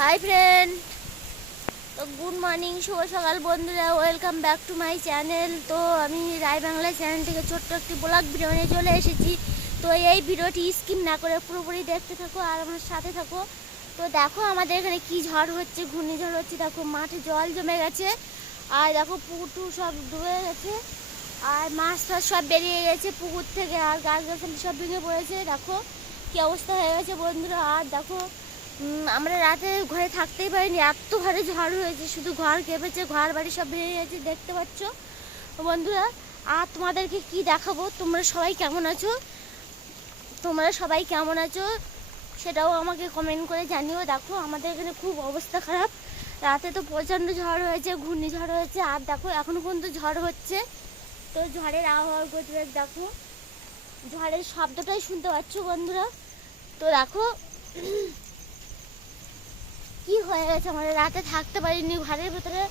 Hi friend, তো good morning, শুভ সকাল বন্ধুরা। Welcome back to my channel. তো আমি রায় বাংলা চ্যানেল থেকে ছোট্ট একটি ব্লগ ভিডিও নিয়ে চলে এসেছি। তো এই ভিডিওটি স্কিপ না করে পুরোপুরি দেখতে থাকো আর আমার সাথে থাকো। তো দেখো আমাদের এখানে কি ঝড় হচ্ছে, ঘূর্ণিঝড় হচ্ছে। দেখো মাঠে জল জমে গেছে, আর দেখো পুকুর সব ডুবে গেছে, আর মাছ টাছ সব বেরিয়ে গেছে পুকুর থেকে, আর গাছ গাছালি সব ভেঙে পড়েছে। দেখো কি অবস্থা হয়ে গেছে বন্ধুরা। আর দেখো আমরা রাতে ঘরে থাকতেই পারিনি, এত ঘরে ঝড় হয়েছে, শুধু ঘর কেঁপেছে, ঘর বাড়ি সব ভেঙে গেছে, দেখতে পাচ্ছ বন্ধুরা। আর তোমাদেরকে কি দেখাবো, তোমরা সবাই কেমন আছো, সেটাও আমাকে কমেন্ট করে জানিও। দেখো আমাদের এখানে খুব অবস্থা খারাপ, রাতে তো প্রচণ্ড ঝড় হয়েছে, ঘূর্ণিঝড় হয়েছে, আর দেখো এখনো পর্যন্ত ঝড় হচ্ছে। তো ঝড়ের আবহাওয়ার গতিবেগ দেখো, ঝড়ের শব্দটাই শুনতে পাচ্ছ বন্ধুরা। তো দেখো কি হয়ে গেছে, আমাদের রাতে থাকতে পারিনি ঘরের ভেতরে।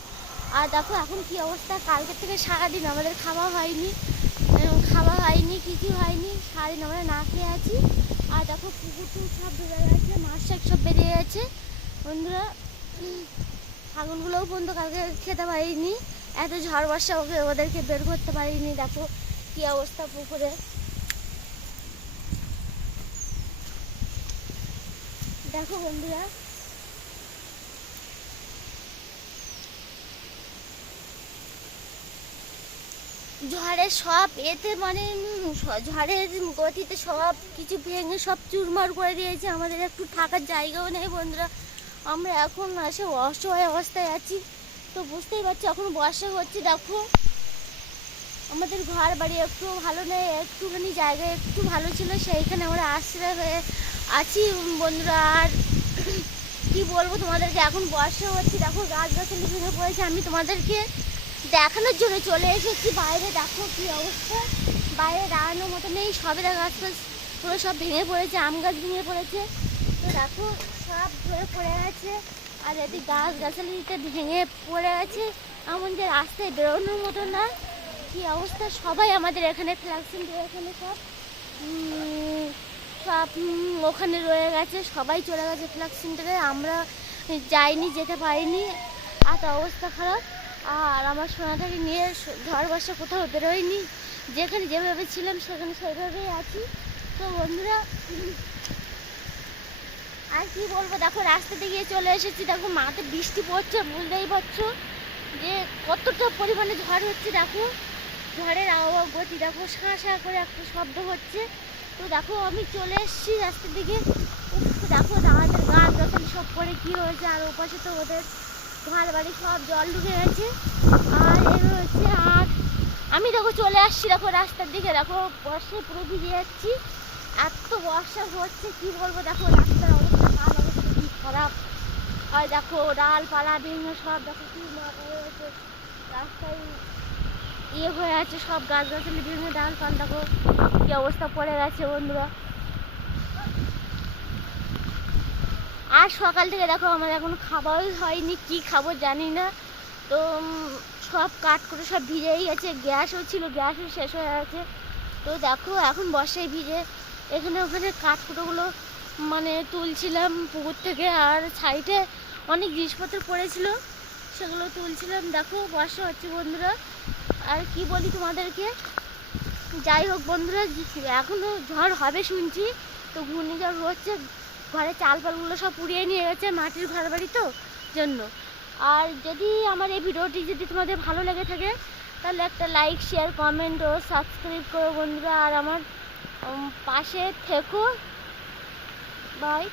আর দেখো এখন কি অবস্থা, কালকে থেকে সারাদিন আমাদের খাওয়া হয়নি, কি হয়নি, সারাদিন আমরা না খেয়ে আছি। আর দেখো পুকুর সব ডুবে গেছে, মাছ শাক সব বেরিয়ে গেছে বন্ধুরা। ছাগলগুলোও পর্যন্ত কালকে খেতে পারিনি, এত ঝড় বর্ষা ওদেরকে বের করতে পারিনি। দেখো কি অবস্থা পুকুরে, দেখো বন্ধুরা। ঝড়ের সব এতে মানে ঝড়ের গতিতে সব কিছু ভেঙে সব চুরমার করে দিয়েছে, আমাদের একটু থাকার জায়গাও নেই বন্ধুরা। আমরা এখন এসে অসহায় অবস্থায় আছি। তো বুঝতেই পারছি এখন বর্ষা হচ্ছে, দেখো আমাদের ঘর বাড়ি একটু ভালো নেই, একটুখানি জায়গায় একটু ভালো ছিল, সেইখানে আমরা আশ্রয় হয়ে আছি বন্ধুরা। আর কি বলবো তোমাদেরকে, এখন বর্ষা হচ্ছে, দেখো গাছ গাছালি ভেঙে পড়েছে। আমি তোমাদেরকে দেখানোর জন্য চলে এসেছি বাইরে। দেখো কি অবস্থা, বাইরে দাঁড়ানোর মতো নেই, সবেদা গাছ গাছ পুরো সব ভেঙে পড়েছে, আম গাছ ভেঙে পড়েছে। তো দেখো সব ধরে পড়ে গেছে, আর এদিকে গাছ গাছালিতে ভেঙে পড়ে গেছে, এমন যে রাস্তায় বেরোনোর মতো না। কি অবস্থা, সবাই আমাদের এখানে ফ্ল্যাক্সিন এখানে সব সব ওখানে রয়ে গেছে, সবাই চলে গেছে ফ্ল্যাক্সিন, আমরা যাইনি, যেতে পারিনি, এত অবস্থা খারাপ। আর আমার সোনাটাকে নিয়ে ঝড় বর্ষা কোথাও বেরোয়নি, যেখানে যেভাবে ছিলাম সেখানে সেইভাবেই আছি। তো বন্ধুরা আর কি বলবো, দেখো রাস্তাতে গিয়ে চলে এসেছি, দেখো মাঠে বৃষ্টি পড়ছে, বুঝতেই পারছো যে কতটা পরিমাণে ঝড় হচ্ছে। দেখো ঝড়ের আবহাওয়া গতি দেখো, শাঁ করে একটা শব্দ হচ্ছে। তো দেখো আমি চলে এসেছি রাস্তার দিকে, দেখো আমাদের গাছ গাছালি সব পরে কি হয়েছে, আর ওপাশে তো ওদের ঘর বাড়ি সব জল ঢুকে গেছে, আর এই হচ্ছে। আর আমি দেখো চলে আসছি, দেখো রাস্তার দিকে, দেখো বর্ষায় পুরো ভিজে যাচ্ছি, এত বর্ষা হচ্ছে কি বলবো। দেখো রাস্তার অবস্থা, কাল অবস্থা কি খারাপ, আর দেখো ডালপালা ভেঙে সব দেখো কি হয়ে গেছে, রাস্তায় হয়ে আছে, সব গাছ গাছালি ভেঙে ডালপালা দেখো কি অবস্থা পড়ে গেছে বন্ধুরা। আর সকাল থেকে দেখো আমার এখন খাওয়াই হয়নি, কি খাবো জানি না। তো সব কাট করে সব ভিজেই গেছে, গ্যাসও ছিল, গ্যাসও শেষ হয়ে গেছে। তো দেখো এখন বর্ষায় ভিজে এখানে ওখানে কাঠকুটোগুলো মানে তুলছিলাম পুকুর থেকে, আর সাইডে অনেক জিনিসপত্র পড়েছিল সেগুলো তুলছিলাম। দেখো বর্ষা হচ্ছে বন্ধুরা, আর কি বলি তোমাদেরকে। যাই হোক বন্ধুরা, এখনও ঝড় হবে শুনছি, তো ঘূর্ণিঝড় হচ্ছে, ঘরে চালপালগুলো সব পুড়িয়ে নিয়ে গেছে, মাটির ঘর বাড়ি তো জন্য। আর যদি আমার এই ভিডিওটি যদি তোমাদের ভালো লেগে থাকে তাহলে একটা লাইক, শেয়ার, কমেন্ট ও সাবস্ক্রাইব করো বন্ধুরা, আর আমার পাশে থেকো। বাই।